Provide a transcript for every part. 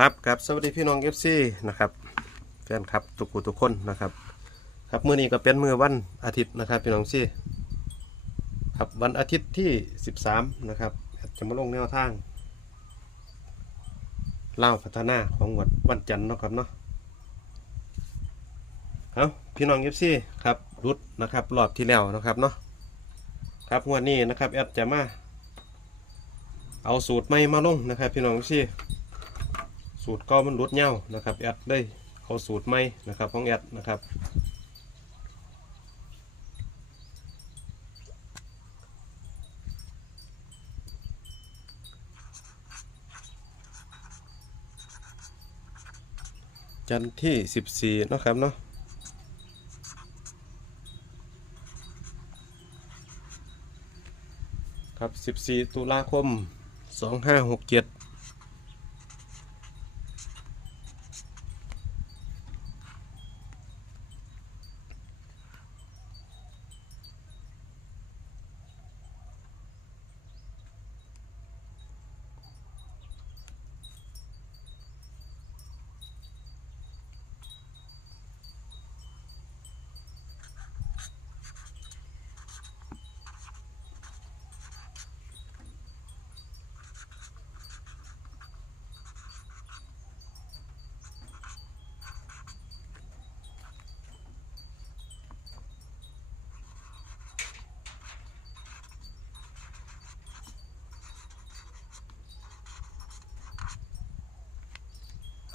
ครับครับสวัสดีพี่น้องเอฟซีนะครับแฟนครับทุกผู้ทุกคนนะครับ ครับมื้อนี้ก็เป็นมื้อวันอาทิตย์นะครับ พี่น้องซี่ครับวันอาทิตย์ที่ 13 นะครับ จะมาลงแนวทางเล่าพัฒนาของวัดวันจันทร์นะครับเนาะเอาพี่น้องเอฟซีครับรุดนะครับรอบที่แล้วนะครับเนาะครับวดนี้นะครับแอดจะมาเอาสูตรใหม่มาลงนะครับ พี่น้องเอฟซี สูตรก็มันรุดเงานะครับแอดได้เอาสูตรใหม่นะครับของแอดนะครับจันทร์ที่ 14 นะครับเนาะครับ 14 ตุลาคม 2567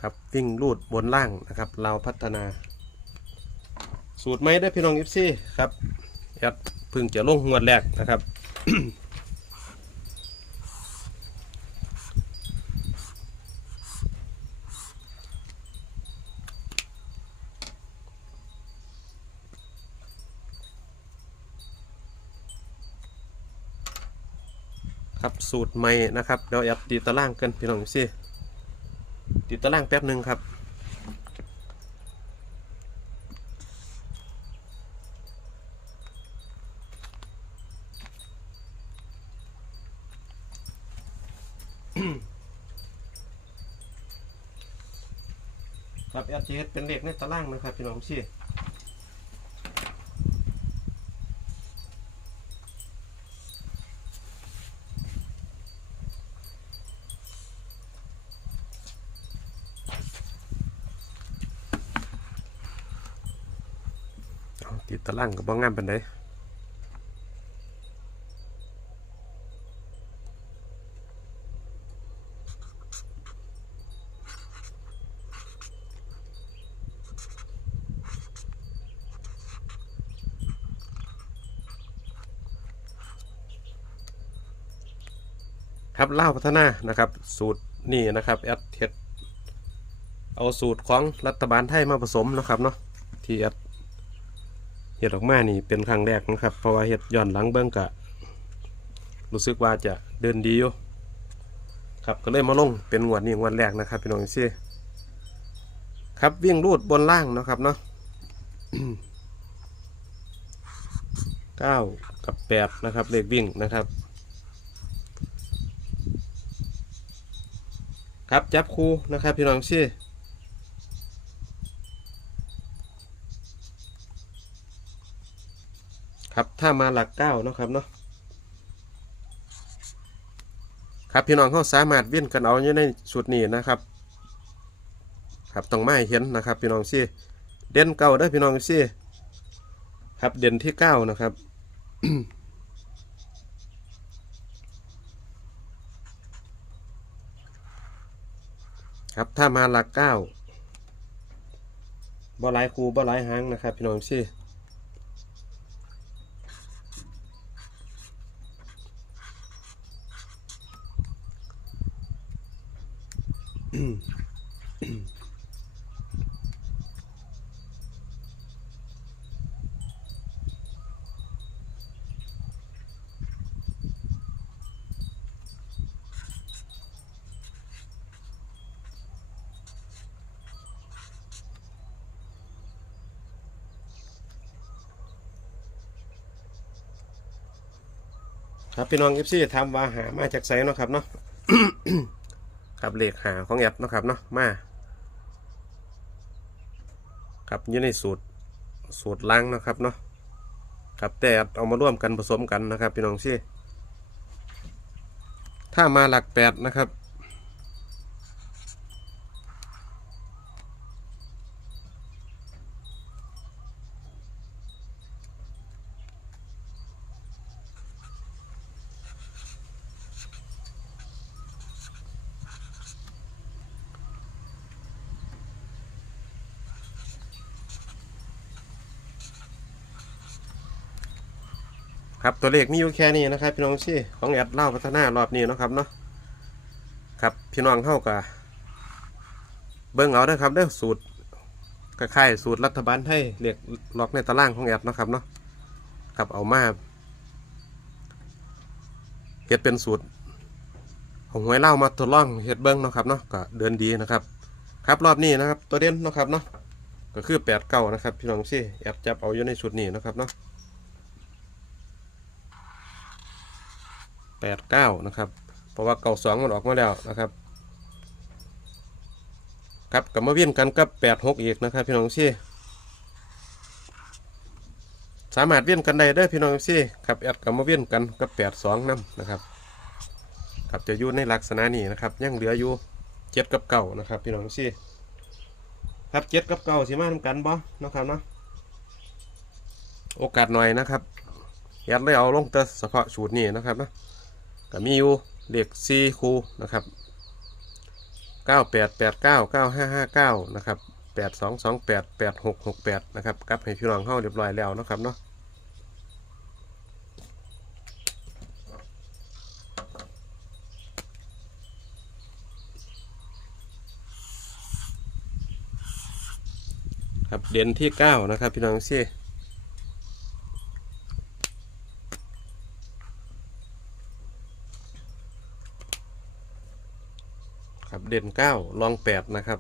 ครับวิ่งลูดบนล่างนะครับเราพัฒนา สูตรไม่ได้พี่น้องอิฟซี่ครับแอดพิ่งจะลงงวดแรกนะครับครับสูตรใหม่นะครับเดี๋ยวแอดตีตารางกันพี่น้องอิฟซี่ ติดตารางแป๊บหนึ่งครับครับแอดจีเป็นเลขในตารางนะครับพี่น้องชี่ ติดตารางก็บ้องงามเป็นไดครับเล่าพัฒนานะครับ สูตรนี่นะครับแอดเฮ็ดเอาสูตรของรัฐบาลไทยมาผสมนะครับเนาะที่แอด เห็ดออกมานี่เป็นครั้งแรกนะครับ เพราะว่าเห็ดย้อนหลังเบิ้องกะ รู้สึกว่าจะเดินดีอยู่ครับก็เลยมาลงเป็นงวดนี้งวดแรกนะครับพี่น้องซี่ครับวิ่งรูดบนล่างนะครับเนาะเก้ากับแปดนะครับเลขวิ่งนะครับ ครับจับคู่นะครับพี่น้องซี่ ครับถ้ามาหลักเก้าเนาะครับเนาะครับพี่น้องเขาสามารถเวียนกันเอาอยู่ในสุดนี้นะครับ ครับต้องไม่เห็นนะครับ พี่น้องซี่เด่นเก้าได้พี่น้องซี่ครับเด่นที่เก้านะครับครับถ้ามาหลักเก้าบ่หลายคูบ่หลายหางนะครับ พี่น้องซี่ ครับพี่น้องเอฟซีทำว่าหามาจากไสเนาะครับเนาะครับเลขหาของแอปเนาะครับเนาะมาครับอยู่ในสูตรสูตรล้างนะครับเนาะครับแต่แอดเอามาร่วมกันผสมกันนะครับ พี่น้องซี่ถ้ามาหลักแปดนะครับ ครับตัวเลขมีอยู่แค่นี้นะครับ พี่น้องชี่ของแอดเล่าพัฒนารอบนี้นะครับเนาะครับพี่น้องเข้ากับเบิ้งเอาเด้อครับเด้อสูตรคล้ายๆสูตรรัฐบาลไทยเรียกล็อกในตารางของแอดนะครับเนาะครับเอามาเฮ็ดเป็นสูตรของหวยเล่ามาทดลองเฮ็ดเบิ้งเนาะครับเนาะก็เดินดีนะครับ ครับรอบนี้นะครับ ตัวเด่นนะครับเนาะก็คือแปดเก้านะครับ พี่น้องชี่แอดจับเอาอยู่ในชุดนี้นะครับเนาะ แปดเก้านะครับ เพราะว่าเก่าสองมันออกมาแล้วนะครับ ครับกับมาเวียนกันกับแปดหกอีกนะครับ พี่น้องซี่สามารถเวียนกันได้เด้อพี่น้องซี่ครับแอดกับมาเวียนกันกับแปดสองนำนะครับครับจะอยู่ในลักษณะนี้นะครับยังเหลืออยู่เจ็ดกับเก่านะครับ พี่น้องซี่ครับเจ็ดกับเก่าสิมาทำกันบ่เนาะครับเนาะโอกาสหน่อยนะครับแอดเลยเอาลงแต่เฉพาะสูตรนี้นะครับนะ ก็มีอยู่เลขสี่คู่นะครับเก้าแปดแปดเก้าเก้าห้าห้าเก้านะครับแปดสองสองแปดแปดหกหกแปดนะครับกลับให้พี่น้องเข้าเรียบร้อยแล้วนะครับเนาะครับเด่นที่เก้านะครับ พี่น้องซี่ ครับ เด่นเก้าลองแปดนะครับ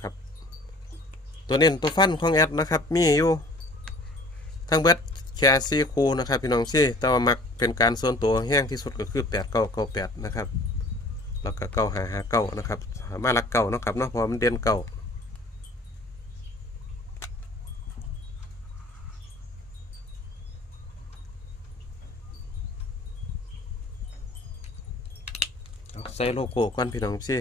ครับ ตัวเน้นตัวฟันของแอดนะครับ มีอยู่ ทั้งเบิดแคซีคูนะครับ พี่น้องซี่แต่ว่ามักเป็นการส่วนตัวแห้งที่สุดก็คือแปดเก้าเก้าแปดนะครับ แล้วก็เก้าหาหาเก้านะครับ มาลักเก้านะครับเนาะเพราะมันเด่นเก้าใส่โลโก้ก่อนพี่น้องสิ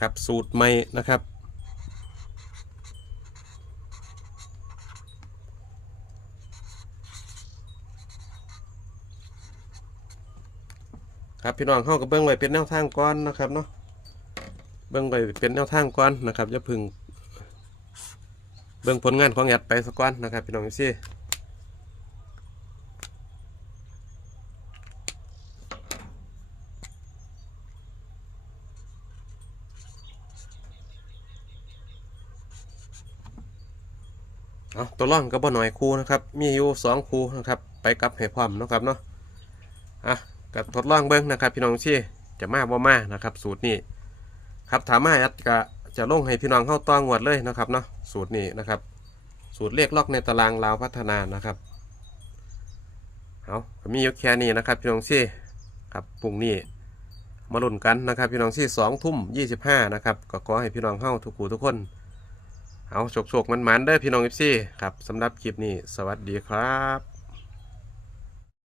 ครับสูตรใหม่นะครับ ครับพี่น้องเข้ากับเบื้องไว้เป็นแนวทางก่อนนะครับเนาะเบื้องไว้เป็นแนวทางก่อนนะครับอย่าพึ่งเบื้องผลงานของแอดไปสักก่อนนะครับพี่น้องซี่เอาตัวล่องก็บ่หน่อยคูนะครับ มีอยู่สองคูนะครับ ไปกับให้พร้อมนะครับเนาะอะ ก็ทดลองเบิ้งนะครับ พี่น้องชี่จะมาบ่มานะครับ สูตรนี้ครับถามมาแอดก็จะลงให้พี่น้องเข้าต้องงวดเลยนะครับเนาะสูตรนี้นะครับ สูตรเลขล็อกในตารางลาวพัฒนานะครับเอามีอยู่แค่นี้นะครับ พี่น้องชี่ครับพรุ่งนี้มาลุ้นกันนะครับ พี่น้องชี่สองทุ่มยี่สิบห้านะครับก็ขอให้พี่น้องเข้าทุกคู่ทุกคน เอาโชคๆมันๆเด้อพี่น้องเอฟซีครับสำหรับคลิปนี้ สวัสดีครับ